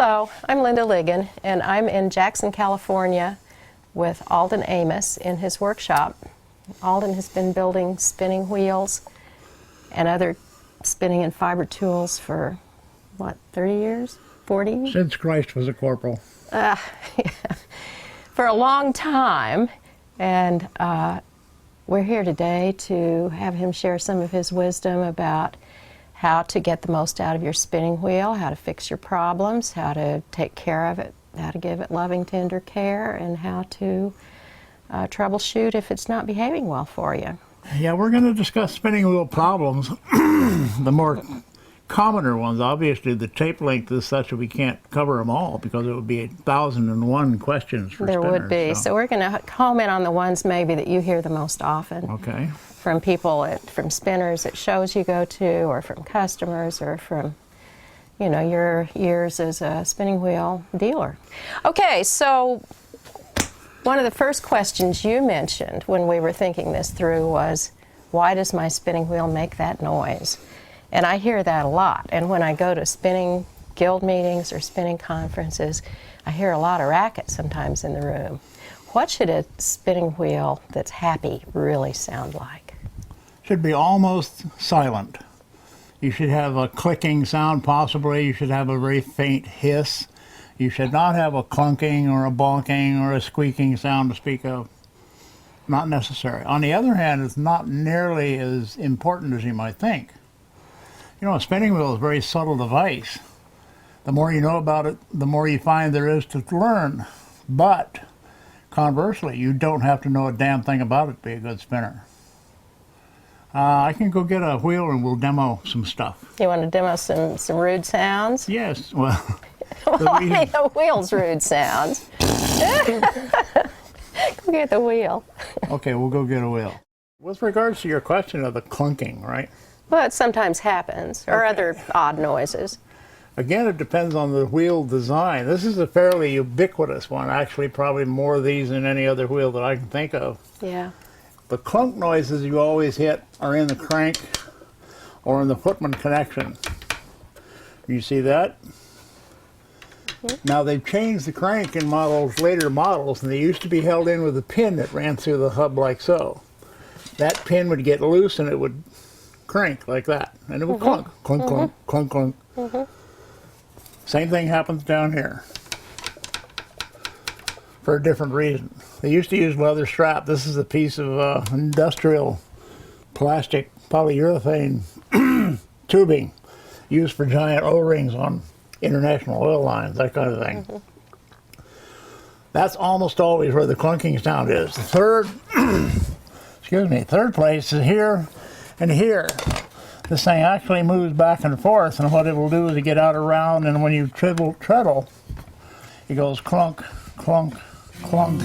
Hello, I'm Linda Ligon, and I'm in Jackson, California with Alden Amos in his workshop. Alden has been building spinning wheels and other spinning and fiber tools for, what, 30 years? 40? Since Christ was a corporal. Yeah. For a long time, and we're here today to have him share some of his wisdom about how to get the most out of your spinning wheel, how to fix your problems, how to take care of it, how to give it loving, tender care, and how to troubleshoot if it's not behaving well for you. Yeah, we're going to discuss spinning wheel problems. The more commoner ones, obviously, the tape length is such that we can't cover them all because it would be 1,001 questions for there spinners. Would be. So we're going to home in on the ones maybe that you hear the most often. Okay. From people, from spinners at shows you go to, or from customers, or from, you know, your years as a spinning wheel dealer. Okay, so one of the first questions you mentioned when we were thinking this through was, why does my spinning wheel make that noise? And I hear that a lot. And when I go to spinning guild meetings or spinning conferences, I hear a lot of racket sometimes in the room. What should a spinning wheel that's happy really sound like? Should be almost silent. You should have a clicking sound possibly. You should have a very faint hiss. You should not have a clunking or a bonking or a squeaking sound to speak of. Not necessary. On the other hand, it's not nearly as important as you might think. You know, a spinning wheel is a very subtle device. The more you know about it, the more you find there is to learn. But conversely, you don't have to know a damn thing about it to be a good spinner. I can go get a wheel and we'll demo some stuff. You want to demo some rude sounds? Yes, well... Well, I mean, the wheel's rude sounds. Go get the wheel. Okay, we'll go get a wheel. With regards to your question of the clunking, right? Well, it sometimes happens, or other odd noises. Again, it depends on the wheel design. This is a fairly ubiquitous one, actually probably more of these than any other wheel that I can think of. Yeah. The clunk noises you always hit are in the crank or in the footman connection. You see that? Now they've changed the crank in later models, and they used to be held in with a pin that ran through the hub like so. That pin would get loose and it would crank like that, and it would clunk, clunk, clunk, clunk, clunk. Same thing happens down here for a different reason. They used to use leather strap. This is a piece of industrial plastic polyurethane tubing used for giant O-rings on international oil lines, that kind of thing. That's almost always where the clunking sound is. The third place is here and here. This thing actually moves back and forth, and what it will do is you get out around, and when you treadle, it goes clunk, clunk, clunk.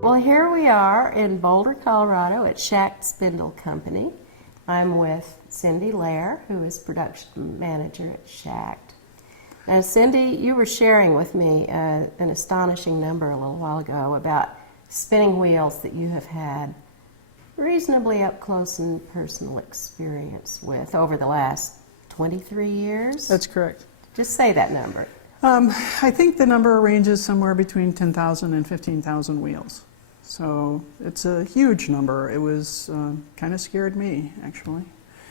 Well, here we are in Boulder, Colorado at Schacht Spindle Company. I'm with Cindy Lair, who is production manager at Schacht. Now, Cindy, you were sharing with me an astonishing number a little while ago about spinning wheels that you have had reasonably up close and personal experience with over the last 23 years? That's correct. Just say that number. I think the number ranges somewhere between 10,000 and 15,000 wheels. So it's a huge number. It was kind of scared me, actually.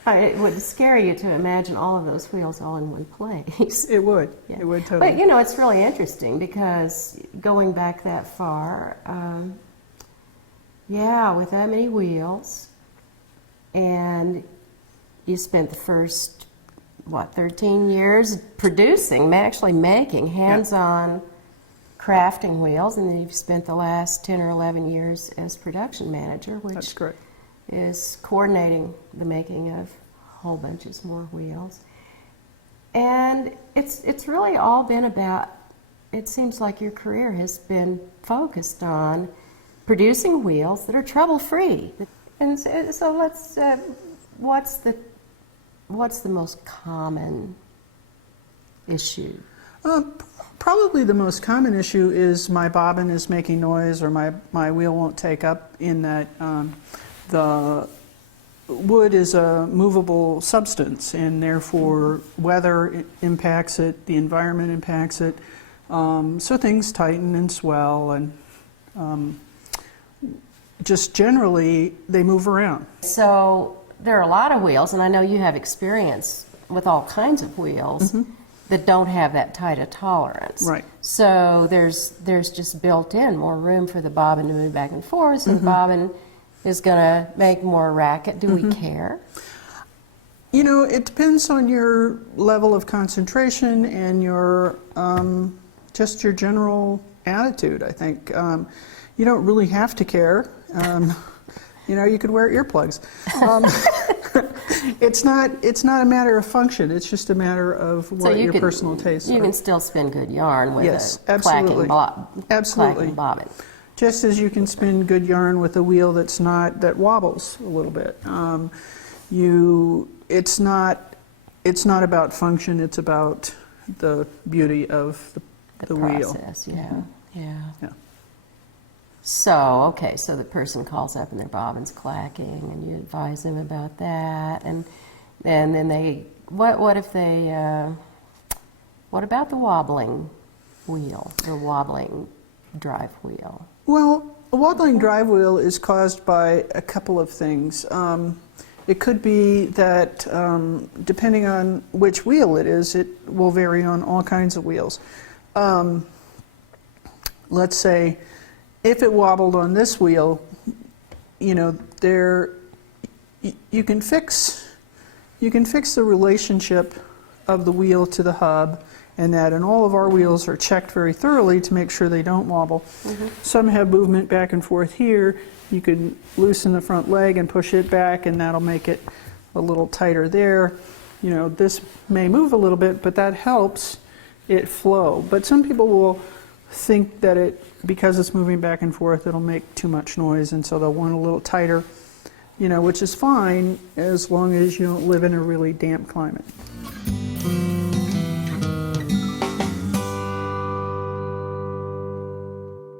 It would scare you to imagine all of those wheels all in one place. It would. Yeah. It would totally. But, you know, it's really interesting because going back that far, yeah, with that many wheels, and you spent the first, what, 13 years producing, actually making hands-on crafting wheels, and then you've spent the last 10 or 11 years as production manager, which That's correct. is coordinating the making of whole bunches more wheels. And it's really all been about, it seems like your career has been focused on producing wheels that are trouble-free. And so let's, what's the most common issue? Probably the most common issue is my bobbin is making noise, or my wheel won't take up, in that the wood is a movable substance, and therefore weather impacts it, the environment impacts it. So things tighten and swell, and just generally they move around. So there are a lot of wheels, and I know you have experience with all kinds of wheels that don't have that tight a tolerance. Right. So there's just built in more room for the bobbin to move back and forth, so the bobbin is going to make more racket. Do we care? You know, it depends on your level of concentration and your just your general attitude, I think. You don't really have to care. You know, you could wear earplugs. It's not a matter of function. It's just a matter of what your personal tastes are. You can still spin good yarn with Yes, a absolutely. clacking bobbin. Just as you can spin good yarn with a wheel that wobbles a little bit. It's not about function. It's about the beauty of the wheel. Process, yeah. Yeah. So, okay, so the person calls up and their bobbin's clacking, and you advise them about that, and then they, what if they, what about the wobbling wheel, the wobbling drive wheel? Well, a wobbling drive wheel is caused by a couple of things. It could be that depending on which wheel it is, it will vary on all kinds of wheels. Let's say if it wobbled on this wheel, you know, you can fix the relationship of the wheel to the hub, and all of our wheels are checked very thoroughly to make sure they don't wobble. Some have movement back and forth here. You can loosen the front leg and push it back, and that'll make it a little tighter there. You know, this may move a little bit, but that helps it flow. But some people will think that because it's moving back and forth, it'll make too much noise, and so they'll want a little tighter, you know, which is fine as long as you don't live in a really damp climate.